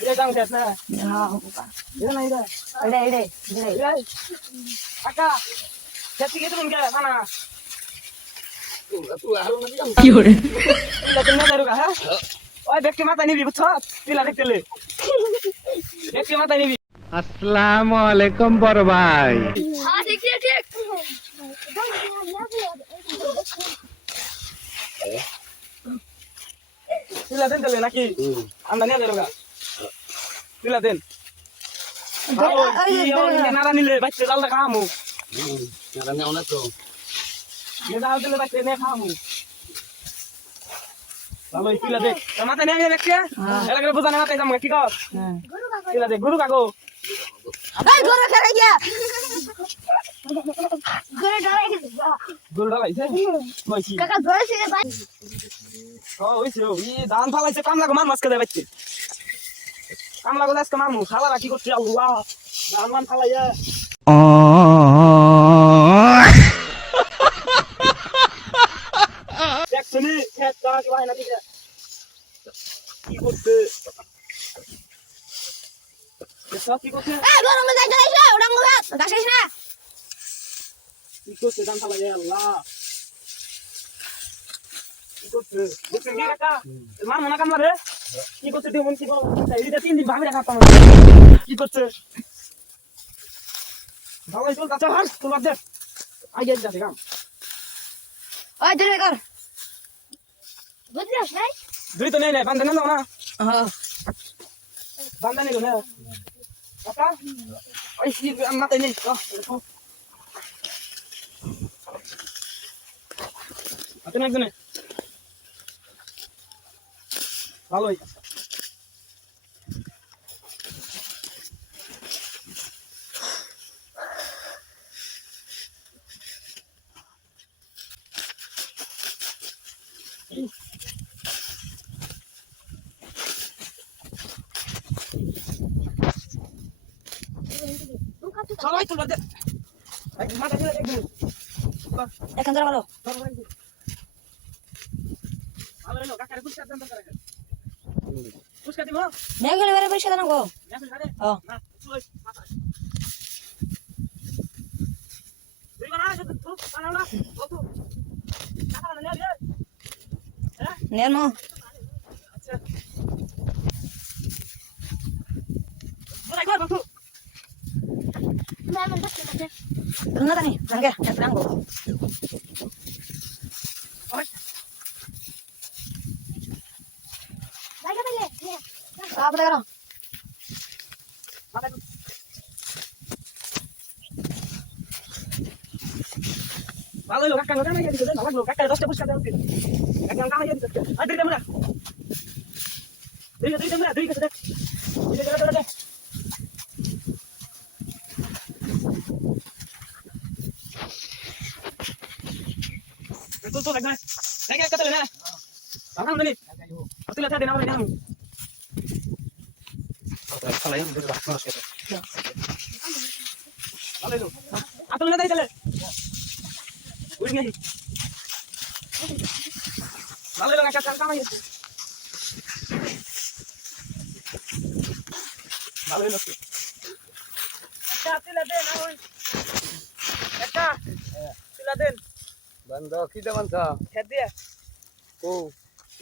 এটা দাম কত না? হ্যাঁ এটা না এটা। এটা কাকা খেতে গিয়ে তুমি কে না কি hore এটা তুমি না দারুগা হ্যাঁ ওই ব্যক্তি মাথা নিবি বুঝছো পিলা দেখতেলে ব্যক্তি মাথা নিবি আসসালামু আলাইকুম বড় ভাই। হ্যাঁ ঠিক পিলা দেন তেলে নাকি আমরা নিয়ে দারুগা পিলা দেন ভালো কি ওই নারা নিলে বাচ্চা জালটা খামু নারা নেও না তো ये दाल दिले बाटे ने खामु ভালো পিলা দে মাথা নিয়ে দেখছে এলাকার বুঝানে মাথায় যাম কি কর পিলা দে গুরু কাকো এই গরু খেয়ে গিয়া গরু ডরাই গেছে গুরু ঢালাইছে মাইছি কাকা ধরেছে রে ভাই ও হইছে ই ধান ফালাইছে কামলা গো মার মাসকে দে বাচ্চা কামলা গো আজকে মারমু খালারা কি করছে আল্লাহ ধান মান ফালাইয়া দেখছনি খেত কা কি হয় না দিকে কি করতে এসব কি করতে এই গরু মে যাইতে এসে ওডাঙ্গ গাছিস না কি করতে ধান ফালাইয়া আল্লাহ কি করতে দেখছেন কি কাকা মার মনা কামলা রে কি করতে দেব মন কি বল এইটা 3 দিন ভাবে রাখাতাম কি করতে ভালো চল কাছে হাস তোমার দে আইয়া যাবে কাম ওই ধরে কর বুঝছিস নাই দুই তো নেই নাই বান্ধা না না হ্যাঁ বান্ধা নেই না কাকা ওই কি মাথায় নেই আপনি একজনে ভালোই সবাই তুলো দে মাথা দিয়ে একদম এখন ধরে ভালো ভালো হলো কাকারে পুষ্কার দেন তো করে পুষ্কার দিমো মেঘলে বেরে পয়সা দাও গো মেসেজ ছাড়ে হ্যাঁ না তুই মাথা তুই না আসে তো পানা না কত টাকা না নিয়ে হ্যাঁ নেন মো আচ্ছা বলাই কর বাবু না জানি নাগে রাঙ্গো ওই বাইরে বাইরে আপনি করো মাথা ভালো হলো কাকা না নিয়ে দিতে ভালো হলো কাকা 10টা পুষ্কার দেন একদম কামে দিয়ে দিতে আর দিতে আমরা দিতে আমরা দিতে দেখ দিতে দেখ তো লাগনা লাগে কত না আরাম দিনি অতলে তা দিনা আমরা দিনা খালাই দুটো বাস নষ্ট করে ভালো আতল না দাইলে উড়ি গই ভালো লাগা কাজ কামাই আছে ভালো লাগছে একটা তিলা দেন ওই একটা তিলা দেন বন্ধ কি দেমান তা খেত দিয়া ও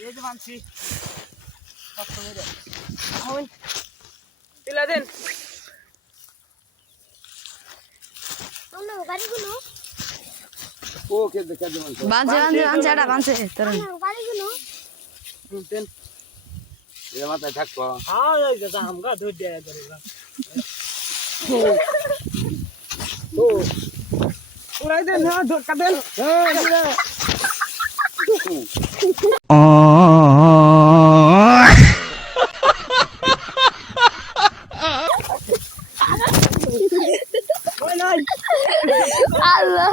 এই যে মানছি ওই তিলা দেন আমরা গাড়িগুলো ও কে দেমান তা বাঁধে আটা বাঁধে তোর গাড়িগুলো দেন এ মাথায় থাকবো হ্যাঁ এই যে আমগা ধরে দেয়া ধরেগা ও উড়াই দেন না ধরকা দেন ওই নাই আল্লাহ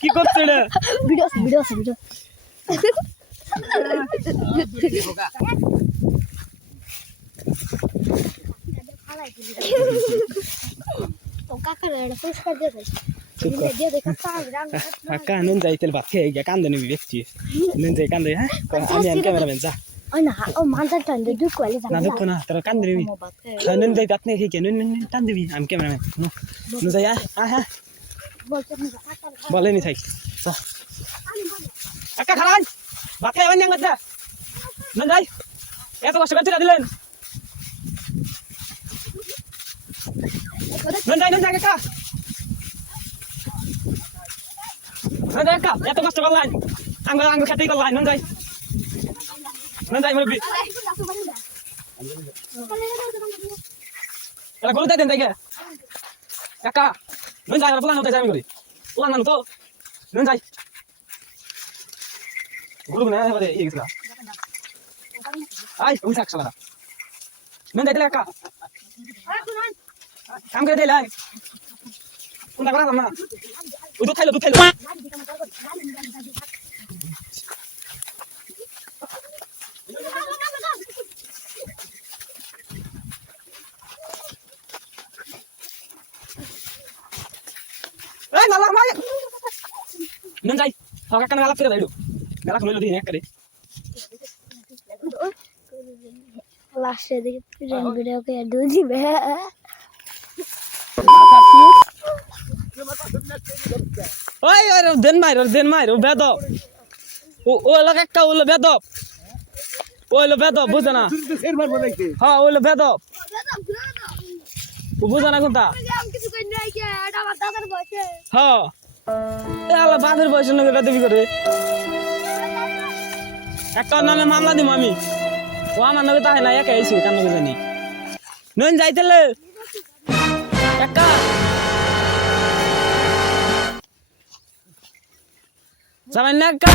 কি করছে রে ভিডিও ও কাকারে পুরস্কার দিয়ে Dia dekat sana. Aka nun যাই তেল ভাত খেয়ে গিয়া কান্দে নিবি দেখছি nun যাই কান্দে হ্যাঁ আমি আমি ক্যামেরাম্যান যা Oh, mantan tanda duk wali না দেখো না তোরা কান্দে নিবি nun যাই ভাত খেয়ে গিয়া nun টান দিবি আমি ক্যামেরাম্যান nun যাই হ্যাঁ বলেনি থাক Aka খারান ভাত খেয়ে বানিয়ে মধ্যে nun যাই এত কষ্ট করে তুলে দিলেন nun যাই কাকা nun যাই কাকা এত কষ্ট করলেন আঙ্গ খেতেই করলেন nun যাই মুরব্বি এরা গরু দেন তাই কাকা nun যাই পুলান হতে যাই আমি করি পুলান মানু তো nun যাই গরু না এবারে ইয়ে গেছিল আই ওই থাক শালা nun যাই কাকা কাম করে দিলাই কোনটা করা না ওই দুধ খাইলো এই মালা মাই nun যাই কাকা না গালা ফিরে দাইলো গালা খুলে দিন এক করে Last dia video kayak dulu be. ওই ওই দেন মাইর ও বেদব ও লাগা একটা ওলো বেদব ওইলো বেদব বুঝছ না হ্যাঁ ওইলো বেদব ও বুঝছ না কোনটা হ্যাঁ এ আল্লাহ বাপের বয়সের লোকের বেদবি করে একটা নামে মামলা দিব আমি ও আমার নগে তাহে না একা আইছি কান নগে জানি নন যাইতেলে একা যাবেন না একা